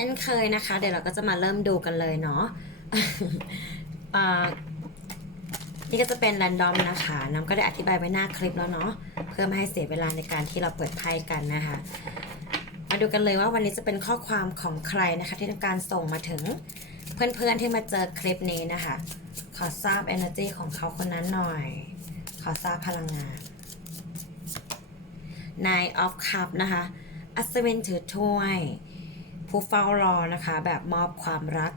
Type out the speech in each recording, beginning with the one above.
เช่นเคยนะคะ เดี๋ยวเราก็จะมาเริ่มดูกันเลยเนาะนี่ก็จะเป็นแรนดอมนะคะน้ำก็ได้อธิบายไว้หน้าคลิปแล้วเนาะเพื่อไม่ให้เสียเวลาในการที่เราเปิดไพ่กันนะคะ มาดูกันเลยว่าวันนี้จะเป็นข้อความของใครนะคะ ที่ต้องการส่งมาถึงเพื่อนๆที่มาเจอคลิปนี้นะคะ ขอทราบ energy ของเขาคนนั้นหน่อย ขอทราบพลังงาน Nine of Cup นะคะ อัศวินถือถ้วย ผู้เฝ้ารอนะคะแบบมอบความรัก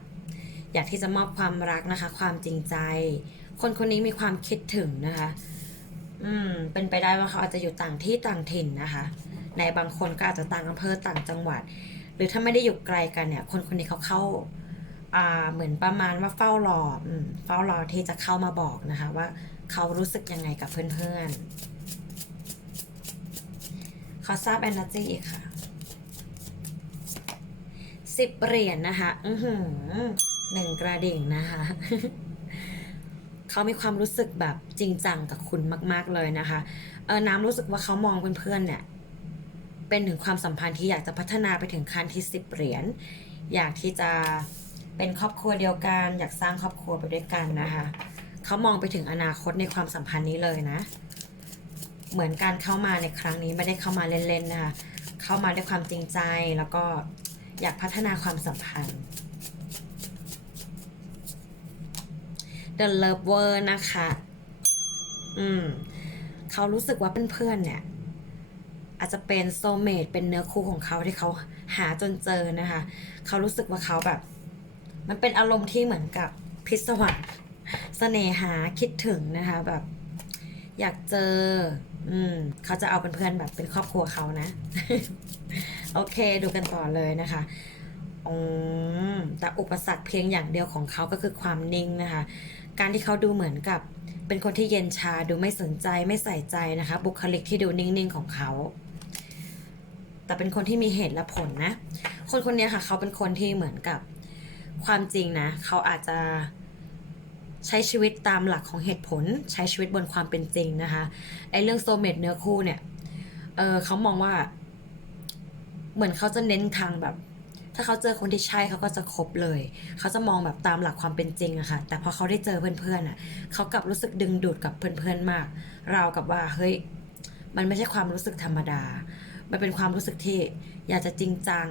อยากที่จะมอบความรักนะคะ ความจริงใจ คนคนนี้มีความคิดถึงนะคะ อืมเป็นไปได้ว่าเขาอาจจะอยู่ต่างที่ต่างถิ่นนะคะ ในบางคนก็อาจจะต่างอำเภอต่างจังหวัด หรือถ้าไม่ได้อยู่ไกลกันเนี่ย คนคนนี้เขาเข้าอ่าเหมือนประมาณว่าเฝ้ารออืมเฝ้ารอที่จะเข้ามาบอกนะคะ ว่าเขารู้สึกยังไงกับเพื่อนๆขอทราบ energy อีกค่ะ สิบเหรียญนะคะอือหือหนึ่งกระดิ่งนะคะ เขามีความรู้สึกแบบจริงจังกับคุณมาก ๆเลยนะคะ เออน้ำรู้สึกว่าเขามองเพื่อนๆเนี่ย เป็นถึงความสัมพันธ์ที่อยากจะพัฒนาไปถึงขั้นที่สิบเหรียญ อยากที่จะเป็นครอบครัวเดียวกัน อยากสร้างครอบครัวไปด้วยกันนะคะ เขามองไปถึงอนาคตในความสัมพันธ์นี้เลยนะ เหมือนการเข้ามาในครั้งนี้ไม่ได้เข้ามาเล่นๆนะคะ เข้ามาด้วยความจริงใจแล้วก็ อยากพัฒนาความสัมพันธ์ The Lover นะคะ อืม เขารู้สึกว่าเพื่อนๆเนี่ย อาจจะเป็นโซเมตเป็นเนื้อคู่ของเขาที่เขาหาจนเจอนะคะ เขารู้สึกว่าเขาแบบ มันเป็นอารมณ์ที่เหมือนกับพิศวาสเสน่หาคิดถึงนะคะแบบ อยากเจอ อืม เขาจะเอาเป็นเพื่อนแบบเป็นครอบครัวเขานะ โอเคดูกันต่อเลยนะคะอืมแต่อุปสรรคเพียงอย่างเดียวของเขาก็คือความนิ่งนะคะ การที่เขาดูเหมือนกับ เป็นคนที่เย็นชาดูไม่สนใจไม่ใส่ใจนะคะ บุคลิกที่ดูนิ่งๆของเขา แต่เป็นคนที่มีเหตุและผลนะ คนคนนี้ค่ะ เขาเป็นคนที่เหมือนกับความจริงนะเขาอาจจะใช้ชีวิตตามหลักของเหตุผล ใช้ชีวิตบนความเป็นจริงนะคะไอ้เรื่องโซเมตเนื้อคู่เนี่ยเออเขามองว่า เหมือนเขาจะเน้นทางแบบ ถ้าเขาเจอคนที่ใช่เขาก็จะคบเลย เขาจะมองแบบตามหลักความเป็นจริงอะค่ะ แต่พอเขาได้เจอเพื่อนๆอะเขากลับรู้สึกดึงดูดกับเพื่อนๆมาก ราวกับว่าเฮ้ยมันไม่ใช่ความรู้สึกธรรมดา มันเป็นความรู้สึกที่อยากจะจริงจัง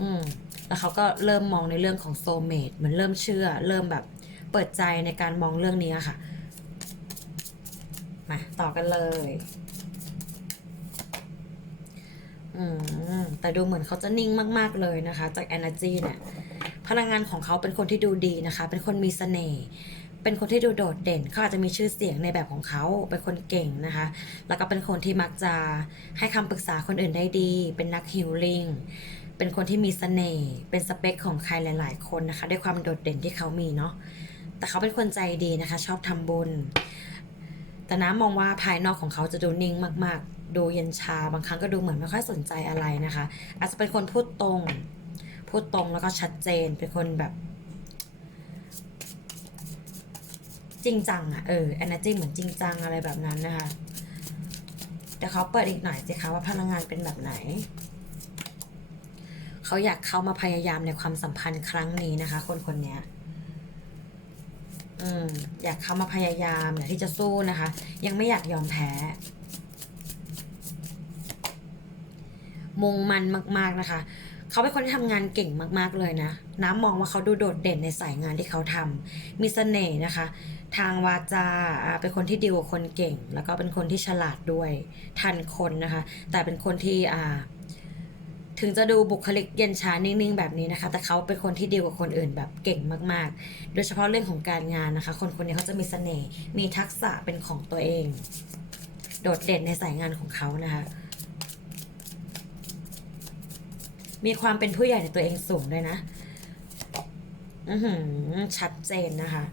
อืม แล้วเขาก็เริ่มมองในเรื่องของโซเมตเหมือนเริ่มเชื่อ เริ่มแบบเปิดใจในการมองเรื่องนี้อะค่ะ มาต่อกันเลย อืมแต่ดูเหมือนเขาจะนิ่งมาก ๆ เลยนะคะ จาก energy เนี่ย พลังงานของเขาเป็นคนที่ดูดีนะคะ เป็นคนมีเสน่ห์เป็นคนที่ดูโดดเด่นเขาอาจจะมีชื่อเสียงในแบบของเขาเป็นคนเก่งนะคะ แล้วก็เป็นคนที่มักจะให้คำปรึกษาคนอื่นได้ดี เป็นนักฮิลลิ่งเป็นคนที่มีเสน่ห์เป็นสเปคของใครหลาย ๆ คนนะคะ ด้วยความโดดเด่นที่เขามีเนาะแต่เขาเป็นคนใจดีนะคะ ชอบทำบุญ แต่น้ำมองว่าภายนอกของเขาจะดูนิ่งมาก ๆ ดูเย็นชา บางครั้งก็ดูเหมือนไม่ค่อยสนใจอะไรนะคะ อาจจะเป็นคนพูดตรง พูดตรงแล้วก็ชัดเจน เป็นคนแบบ จริงจังอะเออ energy เหมือนจริงจังอะไรแบบนั้นนะคะเดี๋ยวเขาเปิดอีกหน่อยสิคะว่าพลังงานเป็นแบบไหน เขาอยากเข้ามาพยายามในความสัมพันธ์ครั้งนี้นะคะ คนคนนี้อืมอยากเข้ามาพยายามอยากที่จะสู้นะคะ ยังไม่อยากยอมแพ้ มุ่งมันมาก ๆนะคะ เขาเป็นคนที่ทำงานเก่งมาก ๆเลยนะ น้ำมองว่าเขาดูโดดเด่นในสายงานที่เขาทำมีเสน่ห์นะคะ ทางวาจาเป็นคนที่ดีลกับคนเก่ง แล้วก็เป็นคนที่ฉลาดด้วยทันคนนะคะ แต่เป็นคนที่ถึงจะดูบุคลิกเย็นชานิ่งๆ แบบนี้นะคะ แต่เขาเป็นคนที่ดีลกับคนอื่นแบบเก่งมากๆ โดยเฉพาะเรื่องของการงานนะคะ คนคนนี้เขาจะมีเสน่ห์มีทักษะเป็นของตัวเอง โดดเด่นในสายงานของเขานะคะ มีความเป็นผู้ใหญ่ในตัวเองสูงด้วยนะอือหือชัดเจนนะคะ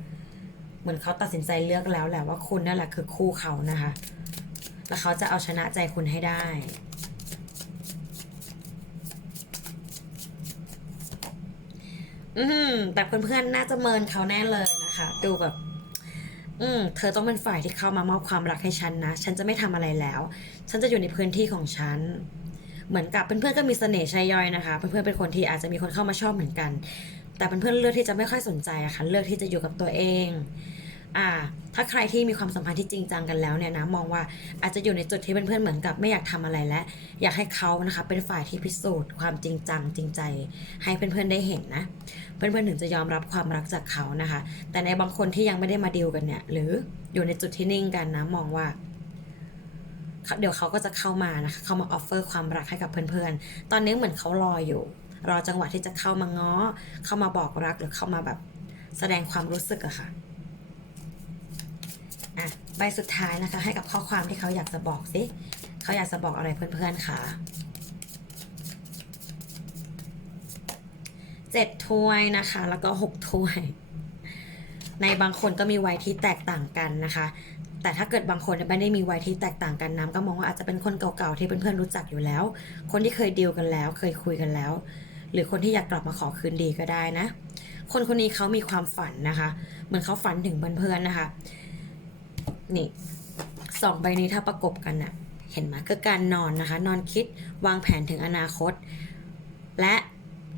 เหมือนเขาตัดสินใจเลือกแล้วแหละว่าคุณนั่นแหละคือคู่เขานะคะ แล้วเขาจะเอาชนะใจคุณให้ได้อืมแต่เพื่อนๆ น่าจะเมินเขาแน่เลยนะคะ ดูแบบ อืม เธอต้องเป็นฝ่ายที่เข้ามามอบความรักให้ฉันนะ ฉันจะไม่ทำอะไรแล้ว ฉันจะอยู่ในพื้นที่ของฉัน เหมือนกับเพื่อนๆก็มีเสน่ห์ช่ย่อยนะคะ เพื่อนๆเป็นคนที่อาจจะมีคนเข้ามาชอบเหมือนกัน แต่เพื่อนๆเลือกที่จะไม่ค่อยสนใจอะค่ะเลือกที่จะอยู่กับตัวเองอ่าถ้าใครที่มีความสัมพันธ์ที่จริงจังกันแล้วเนี่ยนะมองว่าอาจจะอยู่ในจุดที่เพื่อนๆเหมือนกับไม่อยากทำอะไรและอยากให้เขานะคะเป็นฝ่ายที่พิสูจน์ความจริงจังจริงใจ ให้เพื่อนๆได้เห็นนะเพื่อนๆถึงจะยอมรับความรักจากเขานะคะ แต่ในบางคนที่ยังไม่ได้มาดีลกันเนี่ยหรืออยู่ในจุดที่นิ่งกันนะมองว่า เดี๋ยวเขาก็จะเข้ามานะคะ เข้ามาออฟเฟอร์ความรักให้กับเพื่อนๆ ตอนนี้เหมือนเขารออยู่ รอจังหวะที่จะเข้ามาง้อ เข้ามาบอกรักหรือเข้ามาแบบแสดงความรู้สึกอะค่ะอะใบสุดท้ายนะคะ ให้กับข้อความที่เขาอยากจะบอกสิเขาอยากจะบอกอะไรเพื่อนๆค่ะเจ็ดถ้วยนะคะ แล้วก็หกถ้วย ในบางคนก็มีวัยที่แตกต่างกันนะคะ แต่ถ้าเกิดบางคนไม่ได้มีวัยที่แตกต่างกันน้ำก็มองว่าอาจจะเป็นคนเก่าๆที่เพื่อนๆรู้จักอยู่แล้ว คนที่เคยดีลกันแล้ว เคยคุยกันแล้ว หรือคนที่อยากกลับมาขอคืนดีก็ได้นะ คนคนนี้เขามีความฝันนะคะ เหมือนเขาฝันถึงเพื่อนๆนะคะ นี่สองใบนี้ถ้าประกบกันน่ะ เห็นไหมคือการนอนนะคะ นอนคิดวางแผนถึงอนาคต และ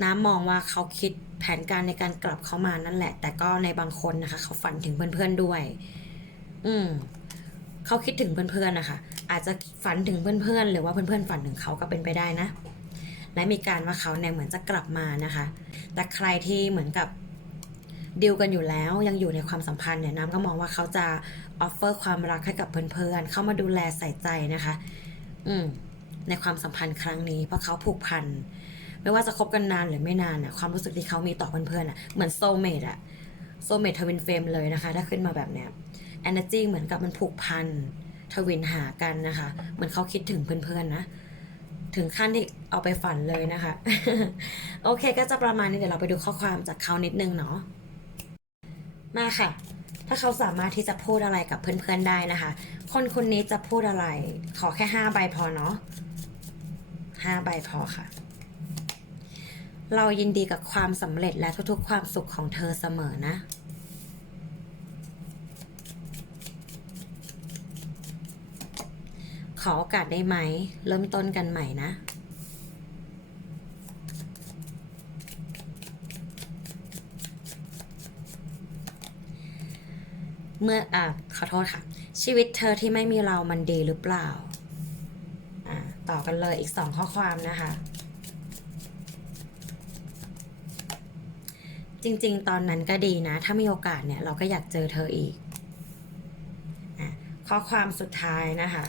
น้ำมองว่าเขาคิดแผนการในการกลับเข้ามานั่นแหละ แต่ก็ในบางคนนะคะ เขาฝันถึงเพื่อนๆด้วย อืมเขาคิดถึงเพื่อนๆนะคะอาจจะฝันถึงเพื่อนๆ หรือว่าเพื่อนๆฝันถึงเขาก็เป็นไปได้นะ และมีการว่าเขาเนี่ยเหมือนจะกลับมานะคะ แต่ใครที่เหมือนกับดีลกันอยู่แล้วยังอยู่ในความสัมพันธ์เนี่ยน้ำก็มองว่าเขาจะออฟเฟอร์ความรักให้กับเพื่อนๆ เข้ามาดูแลใส่ใจนะคะ อืมในความสัมพันธ์ครั้งนี้เพราะเขาผูกพันไม่ว่าจะคบกันนานหรือไม่นานน่ะความรู้สึกที่เขามีต่อเพื่อนๆอะเหมือนโซเมดอะโซเมดทวินเฟมเลยนะคะ ถ้าขึ้นมาแบบเนี้ย energy เหมือนกับมันผูกพันทวินหากันนะคะ เหมือนเขาคิดถึงเพื่อนๆนะ ถึงขั้นที่เอาไปฝันเลยนะคะ โอเคก็จะประมาณนี้เดี๋ยวเราไปดูข้อความจากเขานิดนึงเนาะ มาค่ะ ถ้าเขาสามารถที่จะพูดอะไรกับเพื่อนๆได้นะคะ คนคนนี้จะพูดอะไร ขอแค่ห้าใบพอเนาะห้าใบพอค่ะ เรายินดีกับความสำเร็จและทุกๆ ความสุขของเธอเสมอนะ ขอโอกาสได้ไหม เริ่มต้นกันใหม่นะ เมื่ออะขอโทษค่ะ ชีวิตเธอที่ไม่มีเรามันดีหรือเปล่า อะต่อกันเลยอีกสองข้อความนะคะ จริง ๆ ตอนนั้นก็ดีนะ ถ้ามีโอกาสเนี่ย เราก็อยากเจอเธออีกอข้อความสุดท้ายนะคะ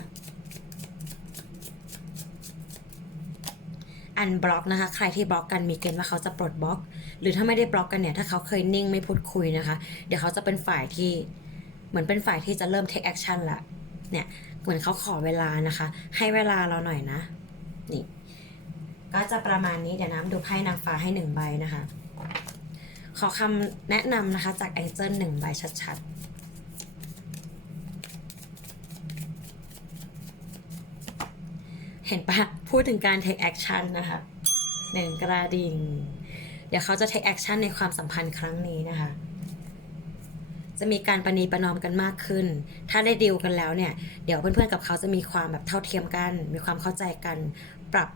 อันบล็อกนะคะ ใครที่บล็อกกันมีเกณฑ์ว่าเขาจะปลดบล็อก หรือถ้าไม่ได้บล็อกกันเนี่ย ถ้าเขาเคยนิ่งไม่พูดคุยนะคะ เดี๋ยวเขาจะเป็นฝ่ายที่เหมือนเป็นฝ่ายที่จะเริ่ม take action ละ เนี่ย เหมือนเขาขอเวลานะคะ ให้เวลาเราหน่อยนะ นี่ ก็จะประมาณนี้ เดี๋ยวน้ำดูไพ่นางฟ้าให้หนึ่งใบนะคะ ขอคำแนะนำนะคะจากไอเจิลหนึ่งใบชัดๆ ห็นปะพูดถึงการ take action นะคะหนึ่งกระดิ่ง เดี๋ยวเขาจะ take action ในความสัมพันธ์ครั้งนี้นะคะ จะมีการประนีประนอมกันมากขึ้น ถ้าได้ดีลกันแล้วเนี่ย เดี๋ยวเพื่อนๆกับเขาจะมีความแบบเท่าเทียมกัน มีความเข้าใจกัน ปรับ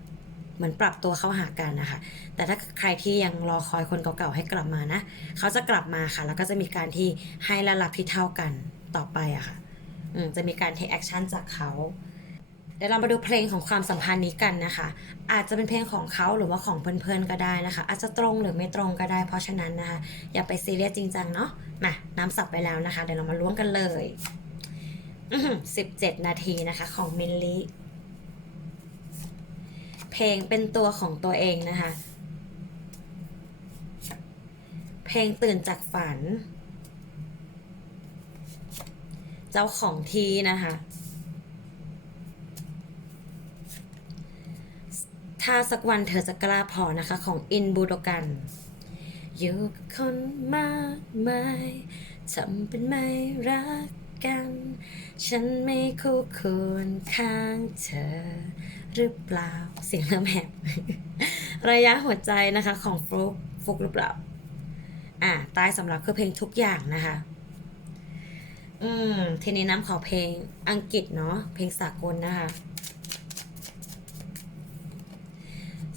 เหมือนปรับตัวเข้าหากันนะคะ แต่ถ้าใครที่ยังรอคอยคนเก่าๆให้กลับมานะ เขาจะกลับมาค่ะ แล้วก็จะมีการที่ให้และรับที่เท่ากันต่อไปอะค่ะจะมีการ take action จากเขา เดี๋ยวเรามาดูเพลงของความสัมพันธ์นี้กันนะคะ อาจจะเป็นเพลงของเขาหรือว่าของเพื่อนๆก็ได้นะคะ อาจจะตรงหรือไม่ตรงก็ได้ เพราะฉะนั้นนะคะ อย่าไปซีเรียสจริงจังเนาะมาน้ำสับไปแล้วนะคะ เดี๋ยวเรามาล้วงกันเลยสิบเจ็ดนาทีนะคะของมินลีเพลงเป็นตัวของตัวเองนะคะ เพลงตื่นจากฝัน เจ้าของทีนะคะ ถ้าสักวันเธอจะกล้าพอนะคะของอินบูโดกัน อยู่กับคนมากมายทำเป็นไม่รักกัน ฉันไม่คู่ควรข้างเธอ หรือเปล่าเสียงเริ่มแหบระยะหัวใจนะคะของฟลุกฟลุกหรือเปล่าอ่าใต้สำหรับคือเพลงทุกอย่างนะคะ อืมทีนี้น้ำขอเพลงอังกฤษเนาะเพลงสากลนะคะ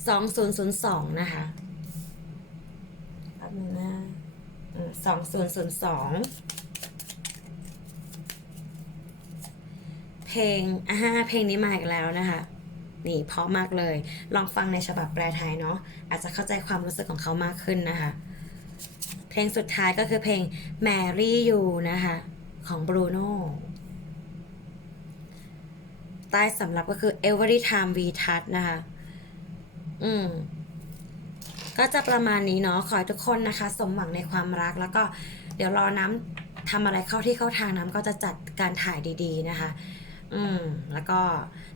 2002นะคะแป๊บนึงนะสองศูนย์ศูนย์สองเพลงอ่าเพลงนี้มาอีกแล้วนะคะ นี่เพราะมากเลย ลองฟังในฉบับแปลไทยเนาะ อาจจะเข้าใจความรู้สึกของเขามากขึ้นนะคะ เพลงสุดท้ายก็คือเพลง mary You นะคะ ของ Bruno ใต้สำหรับก็คือ Every Time We Touch นะคะ อืม ก็จะประมาณนี้เนาะขอให้ทุกคนนะคะ สมหวังในความรักแล้วก็เดี๋ยวรอน้ำทำอะไรเข้าที่เข้าทางน้ำก็จะจัดการถ่ายดี ๆ นะคะ อืม แล้วก็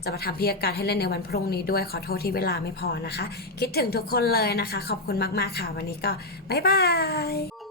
จะมาทำพิธีการให้เล่นในวันพรุ่งนี้ด้วยขอโทษที่เวลาไม่พอนะคะ คิดถึงทุกคนเลยนะคะ ขอบคุณมากๆค่ะวันนี้ก็บ๊ายบาย